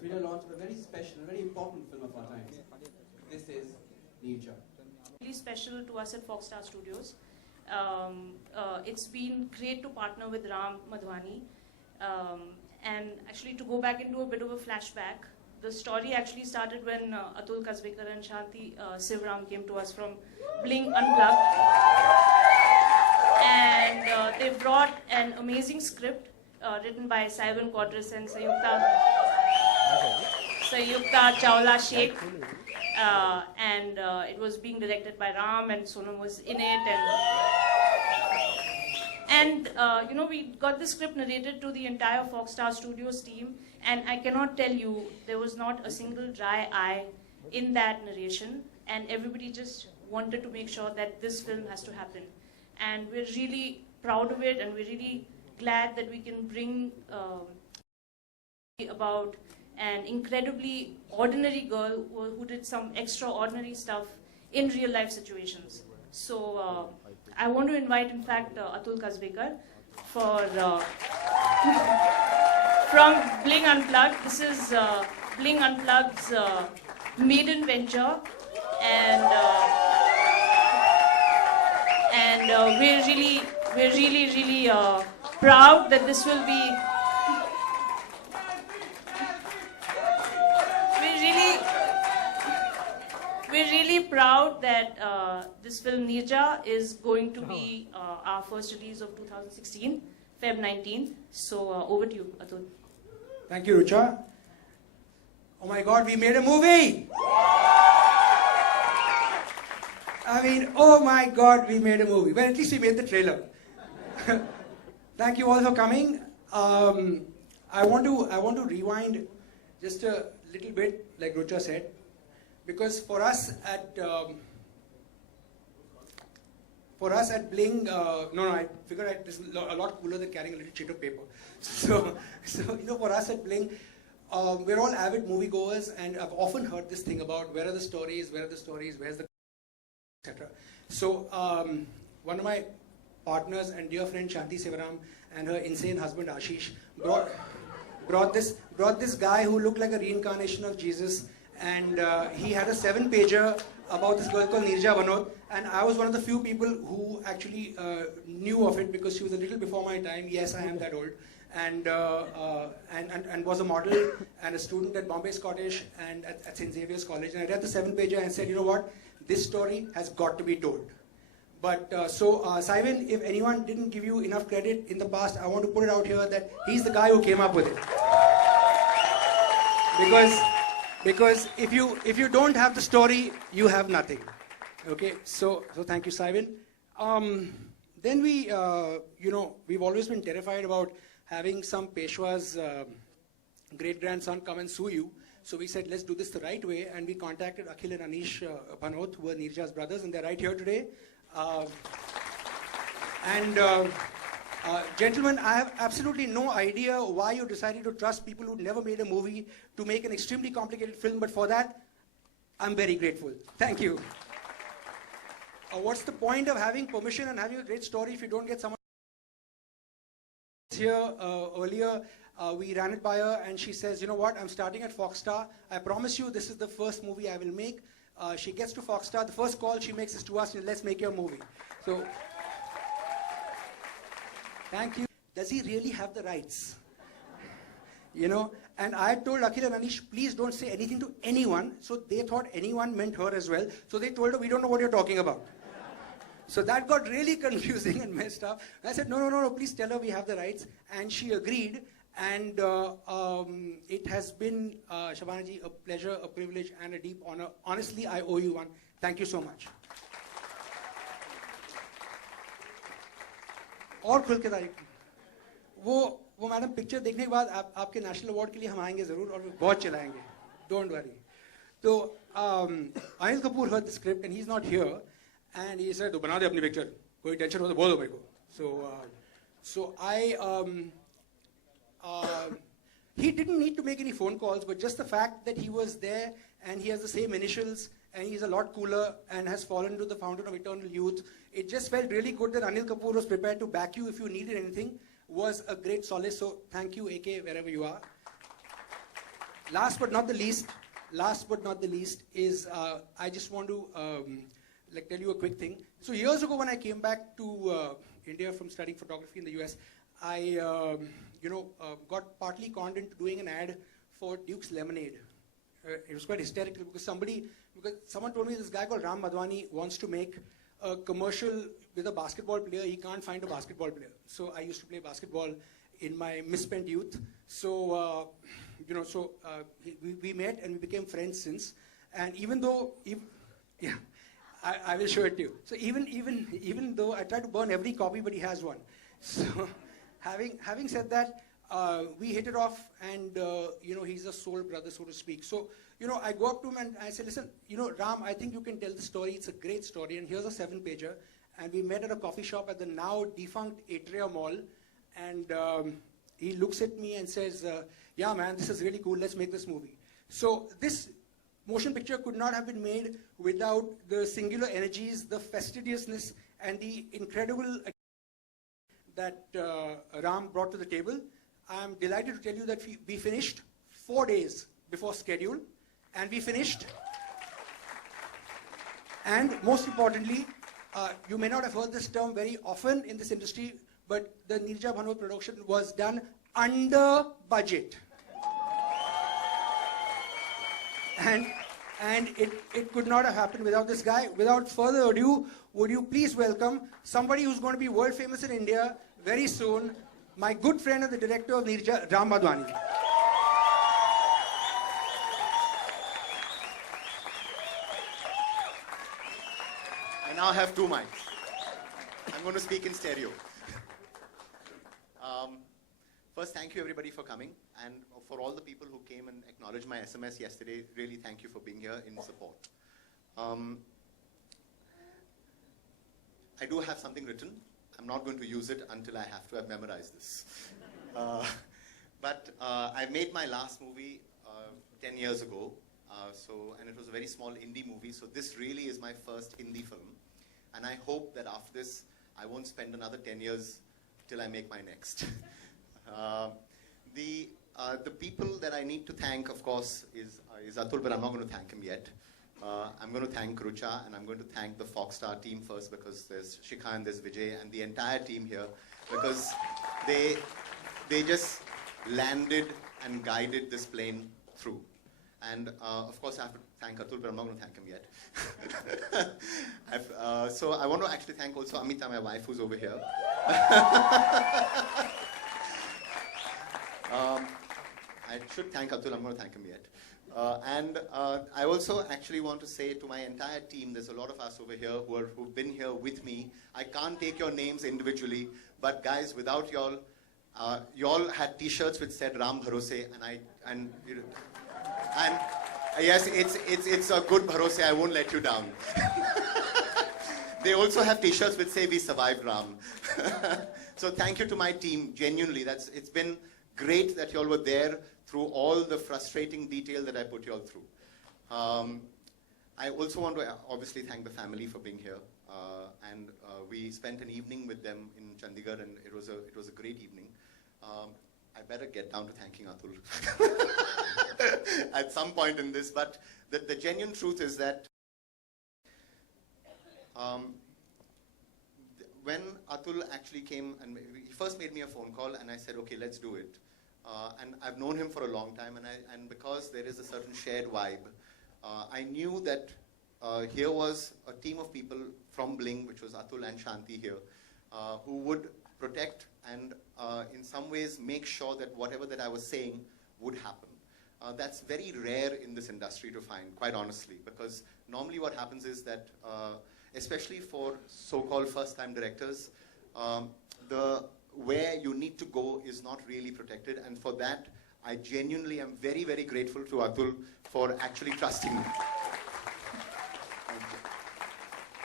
video launch of a very special, very important film of our times. This is Neerja. Really special to us at Foxstar Studios. It's been great to partner with Ram Madhwani. And actually to go back into a bit of a flashback, the story actually started when Atul Kasbekar and Shanti Sivaram came to us from Bling Unplugged. And they brought an amazing script written by Simon Quadras and Sayukta Chawla Sheikh. And it was being directed by Ram, and Sonam was in it. And you know, we got the script narrated to the entire Foxstar Studios team, and I cannot tell you, there was not a single dry eye in that narration, and everybody just wanted to make sure that this film has to happen. And we're really proud of it, and we're really glad that we can bring about an incredibly ordinary girl who did some extraordinary stuff in real life situations. So I want to invite, in fact, Atul Kasbekar for from Bling Unplugged. This is Bling Unplugged's maiden venture, and we're really proud that this will be. We're really proud that this film Neerja is going to be our first release of 2016, Feb 19th. So over to you, Atul. Thank you, Rucha. Oh my God, we made a movie! I mean, oh my God, we made a movie. Well, at least we made the trailer. Thank you all for coming. I want to rewind just a little bit, like Rucha said. Because for us at Bling, I figure this is a lot cooler than carrying a little sheet of paper. So you know, for us at Bling, we're all avid moviegoers, and I've often heard this thing about where are the stories, where's the etc. So one of my partners and dear friend Shanti Sivaram and her insane husband Ashish brought this guy who looked like a reincarnation of Jesus. And he had a 7-pager about this girl called Neerja Vanod, and I was one of the few people who actually knew of it because she was a little before my time. Yes, I am that old, and was a model and a student at Bombay Scottish and at St. Xavier's College. And I read the 7-pager and said, you know what, this story has got to be told. But Simon, if anyone didn't give you enough credit in the past, I want to put it out here that he's the guy who came up with it. Because if you don't have the story, you have nothing. Okay, so thank you, Simon. Then we, you know, we've always been terrified about having some Peshwa's great-grandson come and sue you. So we said, let's do this the right way, and we contacted Akhil and Anish Bhanot, who are Neerja's brothers, and they're right here today. Gentlemen, I have absolutely no idea why you decided to trust people who'd never made a movie to make an extremely complicated film, but for that, I'm very grateful. Thank you. What's the point of having permission and having a great story if you don't get someone here earlier? We ran it by her, and she says, you know what, I'm starting at Foxstar. I promise you this is the first movie I will make. She gets to Foxstar, the first call she makes is to us, let's make your movie. So, thank you. Does he really have the rights? You know, and I told Akhil and Anish, please don't say anything to anyone. So they thought anyone meant her as well. So they told her, we don't know what you're talking about. So that got really confusing and messed up. I said, no, please tell her we have the rights. And she agreed. And it has been, Shabanaji, a pleasure, a privilege, and a deep honor. Honestly, I owe you one. Thank you so much. और खुल के तारीफ वो madam picture देखने के बाद आपके national award के लिए हम आएंगे ज़रूर और बहुत चलाएंगे, don't worry. तो Anil Kapoor heard the script and he's not here, and he said, तो बना दे अपनी पिक्चर, कोई टेंशन हो तो बोल दो मेरे को. So he didn't need to make any phone calls, but just the fact that he was there and he has the same initials and he's a lot cooler and has fallen to the fountain of eternal youth, it just felt really good that Anil Kapoor was prepared to back you if you needed anything. Was a great solace. So thank you, AK, wherever you are. last but not the least is I just want to like tell you a quick thing. So years ago when I came back to India from studying photography in the US, I got partly conned into doing an ad for Duke's Lemonade. It was quite hysterical because someone told me this guy called Ram Madhwani wants to make a commercial with a basketball player. He can't find a basketball player. So I used to play basketball in my misspent youth. So we met and we became friends since. And even though, I will show it to you. So even though I try to burn every copy, but he has one. So having said that, we hit it off, and he's a soul brother, so to speak. So I go up to him and I say, listen, Ram, I think you can tell the story. It's a great story, and here's a 7-pager. And we met at a coffee shop at the now defunct Atria Mall, and he looks at me and says, yeah, man, this is really cool. Let's make this movie. So this motion picture could not have been made without the singular energies, the fastidiousness, and the incredible that Ram brought to the table. I'm delighted to tell you that we finished 4 days before schedule, and we finished. And most importantly, you may not have heard this term very often in this industry, but the Neerja production was done under budget. And it could not have happened without this guy. Without further ado, would you please welcome somebody who's going to be world famous in India very soon, my good friend and the director of Neerja, Ram Madhwani. I now have 2 mics. I'm going to speak in stereo. First, thank you everybody for coming, and for all the people who came and acknowledged my SMS yesterday, really thank you for being here in support. I do have something written. I'm not going to use it until I have to have memorized this. But I made my last movie 10 years ago, and it was a very small indie movie, so this really is my first Hindi film. And I hope that after this, I won't spend another 10 years till I make my next. The people that I need to thank, of course, is Atul, but I'm not going to thank him yet. I'm going to thank Rucha, and I'm going to thank the Foxstar team first, because there's Shikha and there's Vijay and the entire team here, because they just landed and guided this plane through. And of course I have to thank Atul, but I'm not going to thank him yet. So I want to actually thank also Amita, my wife, who's over here. I should thank Atul, I'm going to thank him yet. I also actually want to say to my entire team, there's a lot of us over here who've been here with me. I can't take your names individually, but guys, without y'all, y'all had t-shirts which said Ram Bharose, and yes, it's a good Bharose, I won't let you down. They also have t-shirts which say we survived Ram. So thank you to my team, genuinely. It's been great that y'all were there through all the frustrating detail that I put y'all through. I also want to obviously thank the family for being here. We spent an evening with them in Chandigarh, and it was a great evening. I better get down to thanking Atul at some point in this, but the genuine truth is that when Atul actually came, and he first made me a phone call, and I said, okay, let's do it. And I've known him for a long time, and because there is a certain shared vibe, I knew that here was a team of people from Bling, which was Atul and Shanti here, who would protect and in some ways make sure that whatever that I was saying would happen. That's very rare in this industry to find, quite honestly, because normally what happens is that, especially for so-called first-time directors, where you need to go is not really protected, and for that, I genuinely am very, very grateful to Atul for actually trusting me.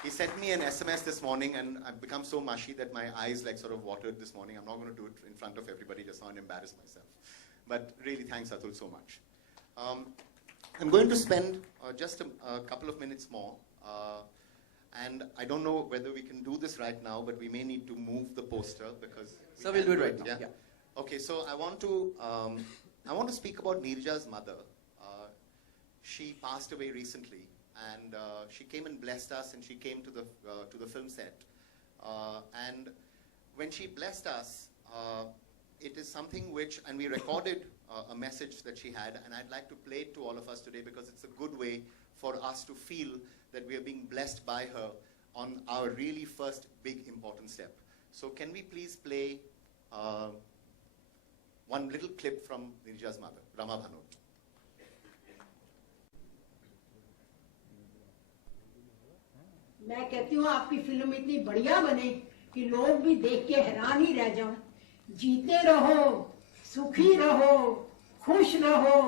He sent me an SMS this morning, and I've become so mushy that my eyes like sort of watered this morning. I'm not going to do it in front of everybody, just not embarrass myself. But really, thanks Atul so much. I'm going to spend just a couple of minutes more. And I don't know whether we can do this right now, but we may need to move the poster because... So we'll do it right now. Yeah. Okay, so I want to speak about Neerja's mother, she passed away recently, and she came and blessed us, and she came to the film set. And when she blessed us, it is something which, and we recorded a message that she had, and I'd like to play it to all of us today because it's a good way for us to feel that we are being blessed by her on our really first big important step. So can we please play one little clip from Neerja's mother, Rama Bhanot. मैं कहती हूँ आपकी film इतनी बढ़िया बने कि लोग भी देख के हैरान ही रह जाओ। जीते रहो, सुखी रहो, खुश रहो,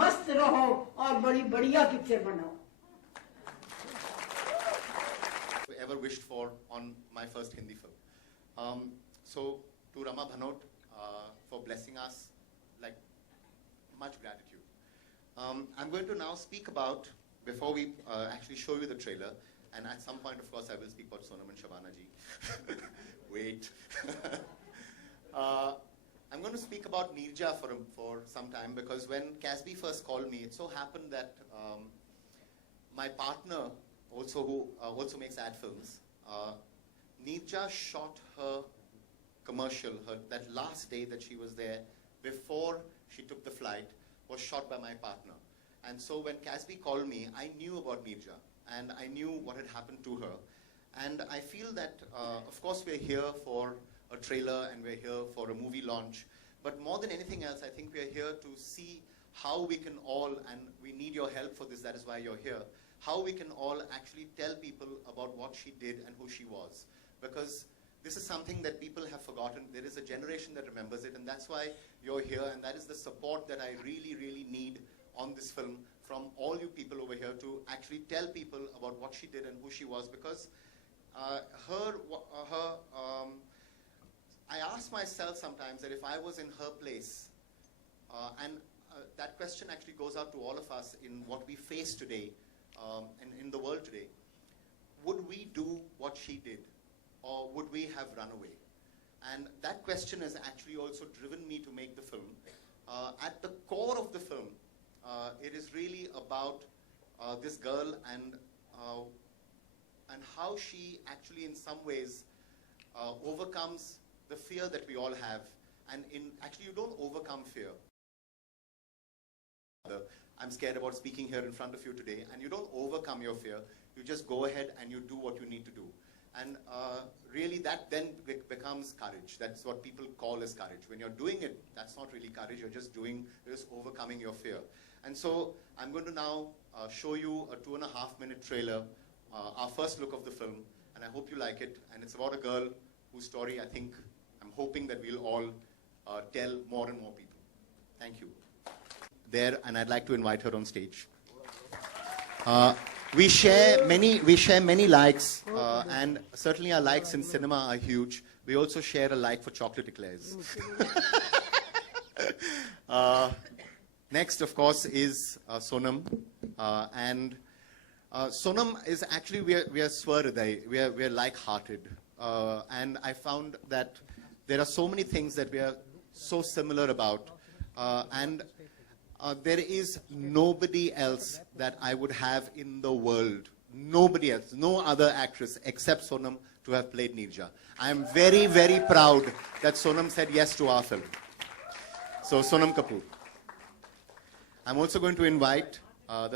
मस्त रहो और बड़ी बढ़िया पिक्चर बनाओ। Ever wished for on my first Hindi film. So to Rama Bhanot for blessing us, like much gratitude. I'm going to now speak about, before we actually show you the trailer, and at some point, of course, I will speak about Sonam and Shabana ji. Wait. I'm going to speak about Neerja for some time, because when Casby first called me, it so happened that my partner, also who also makes ad films, Neerja shot her commercial, that last day that she was there, before she took the flight, was shot by my partner. And so when Casby called me, I knew about Neerja, and I knew what had happened to her. And I feel that, of course, we're here for a trailer and we're here for a movie launch. But more than anything else, I think we're here to see how we can all, and we need your help for this, that is why you're here, how we can all actually tell people about what she did and who she was. Because this is something that people have forgotten. There is a generation that remembers it, and that's why you're here, and that is the support that I really, really need on this film from all you people over here to actually tell people about what she did and who she was, because I ask myself sometimes that if I was in her place, and that question actually goes out to all of us in what we face today and in the world today, would we do what she did, or would we have run away? And that question has actually also driven me to make the film. At the core of the film, it is really about this girl and how she actually in some ways overcomes the fear that we all have. And actually you don't overcome fear. I'm scared about speaking here in front of you today, and you don't overcome your fear. You just go ahead and you do what you need to do. And really that then becomes courage. That's what people call as courage. When you're doing it, that's not really courage. You're just overcoming your fear. And so I'm going to now show you a 2.5-minute trailer, our first look of the film, and I hope you like it. And it's about a girl whose story I'm hoping that we'll all tell more and more people. Thank you. There, and I'd like to invite her on stage. We share many likes, and certainly our likes in cinema are huge. We also share a like for chocolate eclairs. Next, of course, is Sonam, and Sonam is actually, we are Swariday, we are like-hearted, and I found that there are so many things that we are so similar about, and there is nobody else that I would have in the world, nobody else, no other actress except Sonam to have played Neerja. I am very, very proud that Sonam said yes to our film. So Sonam Kapoor. I'm also going to invite the